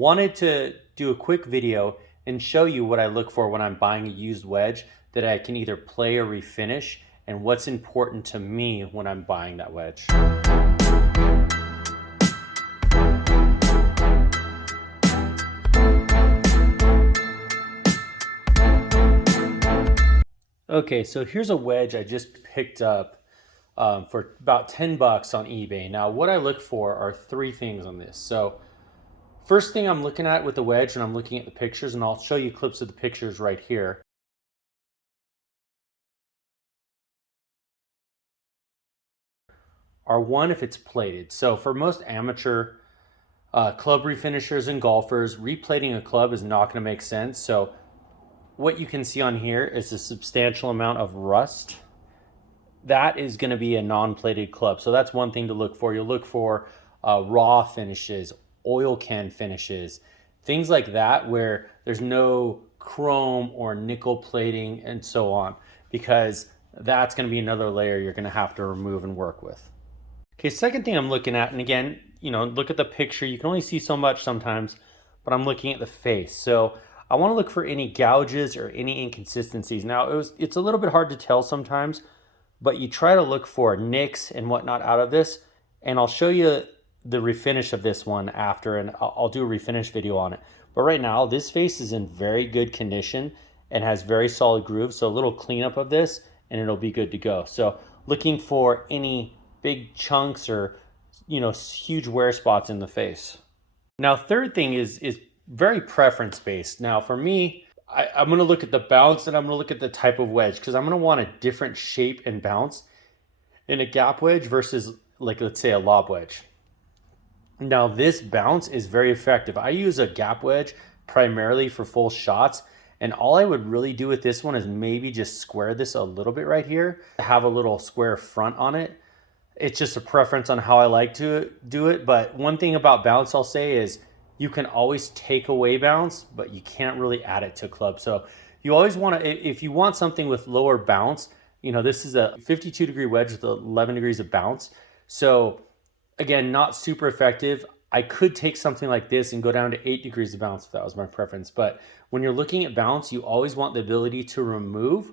Wanted to do a quick video and show you what I look for when I'm buying a used wedge that I can either play or refinish, and what's important to me when I'm buying that wedge. Okay, so here's a wedge I just picked up for about 10 bucks on eBay. Now, what I look for are three things on this. So first thing I'm looking at with the wedge, and I'm looking at the pictures, and I'll show you clips of the pictures right here, are one, if it's plated. So for most amateur club refinishers and golfers, replating a club is not going to make sense. So what you can see on here is a substantial amount of rust. That is going to be a non-plated club. So that's one thing to look for. You'll look for raw finishes, oil can finishes, things like that where there's no chrome or nickel plating and so on, because that's going to be another layer you're going to have to remove and work with. Okay, second thing I'm looking at, and again, look at the picture. You can only see so much sometimes, but I'm looking at the face. So I want to look for any gouges or any inconsistencies. Now, it's a little bit hard to tell sometimes, but you try to look for nicks and whatnot out of this, and I'll show you the refinish of this one after, and I'll do a refinish video on it. But right now, this face is in very good condition and has very solid grooves, so a little cleanup of this, and it'll be good to go. So looking for any big chunks or huge wear spots in the face. Now, third thing is very preference based. Now for me, I'm going to look at the bounce, and I'm going to look at the type of wedge, because I'm going to want a different shape and bounce in a gap wedge versus, like, let's say a lob wedge. Now this bounce is very effective. I use a gap wedge primarily for full shots, and all I would really do with this one is maybe just square this a little bit right here, have a little square front on it. It's just a preference on how I like to do it. But one thing about bounce I'll say is you can always take away bounce, but you can't really add it to a club. So you always want to, if you want something with lower bounce, this is a 52-degree wedge with 11 degrees of bounce. So again, not super effective. I could take something like this and go down to 8 degrees of bounce if that was my preference. But when you're looking at bounce, you always want the ability to remove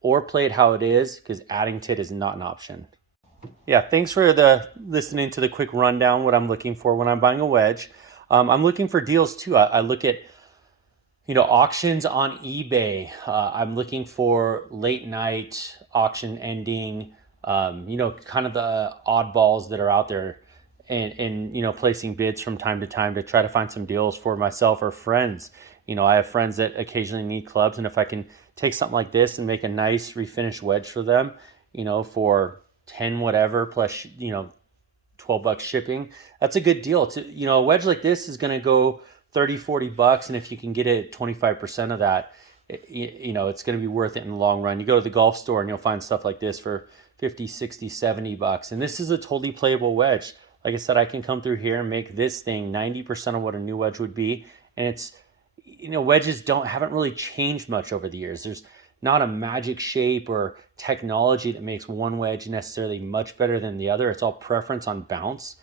or play it how it is, because adding to it is not an option. Yeah, thanks for listening to the quick rundown, what I'm looking for when I'm buying a wedge. I'm looking for deals too. I look at auctions on eBay. I'm looking for late night auction ending, kind of the oddballs that are out there, and placing bids from time to time to try to find some deals for myself or friends. I have friends that occasionally need clubs, and if I can take something like this and make a nice refinished wedge for them, for 10 whatever plus 12 bucks shipping, that's a good deal. A wedge like this is going to go 30-40 bucks, and if you can get it 25% of that, it's going to be worth it in the long run. You go to the golf store and you'll find stuff like this for 50, 60, 70 bucks, and this is a totally playable wedge. Like I said, I can come through here and make this thing 90% of what a new wedge would be, and it's wedges haven't really changed much over the years. There's not a magic shape or technology that makes one wedge necessarily much better than the other. It's all preference on bounce,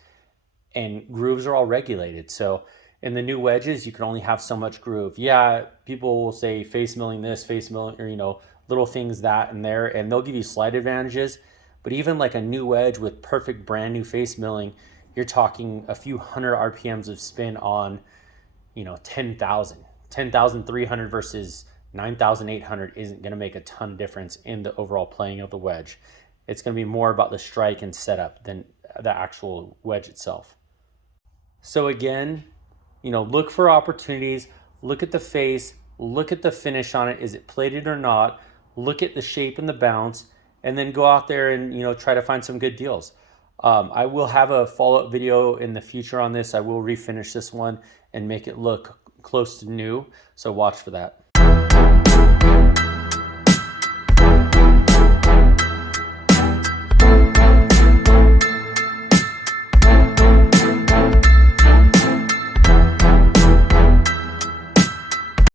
and grooves are all regulated. So in the new wedges, you can only have so much groove. Yeah, people will say face milling this, face milling, or little things that and there, and they'll give you slight advantages. But even like a new wedge with perfect brand new face milling, you're talking a few hundred RPMs of spin on 10,300 versus 9,800 isn't going to make a ton difference in the overall playing of the wedge. It's going to be more about the strike and setup than the actual wedge itself. So again, look for opportunities, look at the face, look at the finish on it. Is it plated or not? Look at the shape and the bounce, and then go out there and try to find some good deals. I will have a follow-up video in the future on this. I will refinish this one and make it look close to new, so watch for that.